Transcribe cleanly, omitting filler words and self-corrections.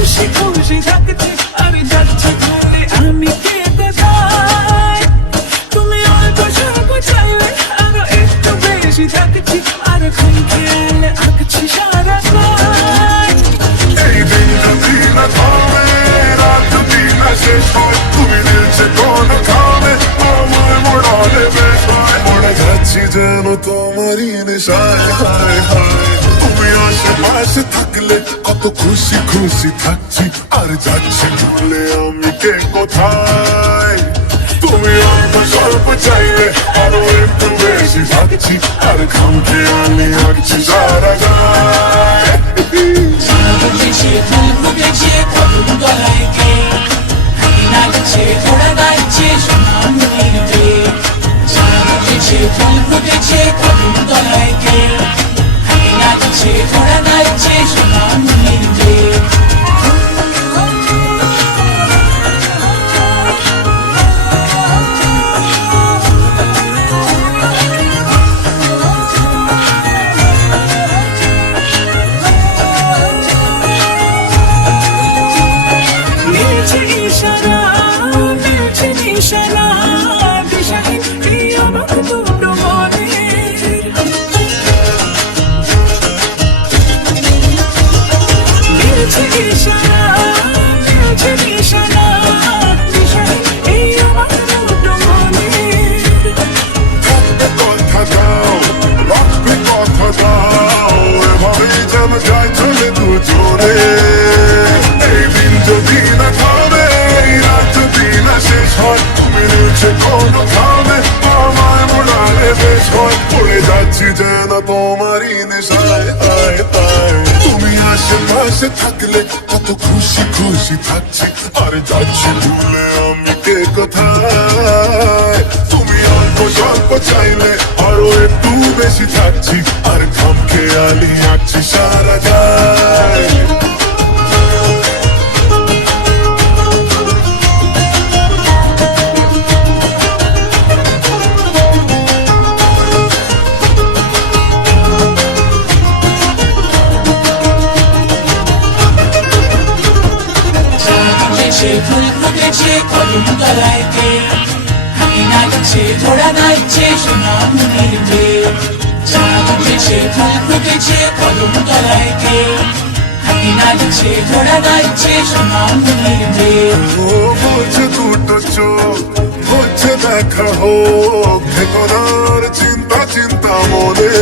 খুশি খুশি থাকছি আর যাচ্ছি ভুলে আমি কে কোথায়। তুমি অল্প স্বল্প চাইলে আরো একটু বেশি থাকছি আর ঘুম খেয়ালে আঁকছি সারা গায়। এই দিন যদি না থামে, রাত যদি না শেষ হয়, তুমি নিলছে কোন খামে আমায় মোড়ালে বেশ হয়। মরে যাচ্ছি যেন তোমারই নেশায়, হায় হায়। তুমি আশেপাশে থাকলে কত খুশি খুশি থাকছি আর যাচ্ছি ভুলে আমি কে কোথায়। তুমি অল্প স্বল্প চাইলে আরো একটু বেশি থাকছি আর ঘাম খেয়ালে আঁকছি সারা গায়। বুঝেছে ফুল ফুটেছে কদম তলায় কে হাঁটি নাচছে ঘোড়া গাইছে সোনা মুনির রে। বুঝেছে ফুল ফুটেছে কদম তলায় কে হাঁটি নাচছে ঘোড়া গাইছে সোনা মুনির রে। মিলছে ইশারা মিলছে নিশানা দিশাহীন এই আমার দুটো মনে। মিলছে ইশারা মিলছে নিশানা দিশাহীন এই আমার দুটো মনে। থাকবে কথা দাও, রাখবে কথা দাও, এভাবেই যেন যাই চলে দুজনে। এই দিন যদি না থামে, এই রাত যদি না শেষ হয়, তুমি নিলছে কোন খামে আমায় মোড়ালে বেশ হয়। পড়ে যাচ্ছি যেন তোমারই নেশায়, হায় হায়। তুমি আশেপাশে থাকলে কত খুশি খুশি থাকছি আর যাচ্ছি ভুলে আমি কে কোথায়। তুমি অল্প স্বল্প চাইলে আরো একটু বেশি থাকছি আর ঘাম খেয়ালি আঁকছি সারা গায়। বুঝেছে ফুল ফুটেছে কদম তলায় কে হাঁটি নাচছে ঘোড়া গাইছে সোনা মুনির রে। বুঝেছে ফুল ফুটেছে কদম তলায় কে হাঁটি নাচছে ঘোড়া গাইছে সোনা মুনির রে। ও বলছে দুটো চোখ হচ্ছে দেখা হোক, ভেতর চিন্তা চিন্তা মনে।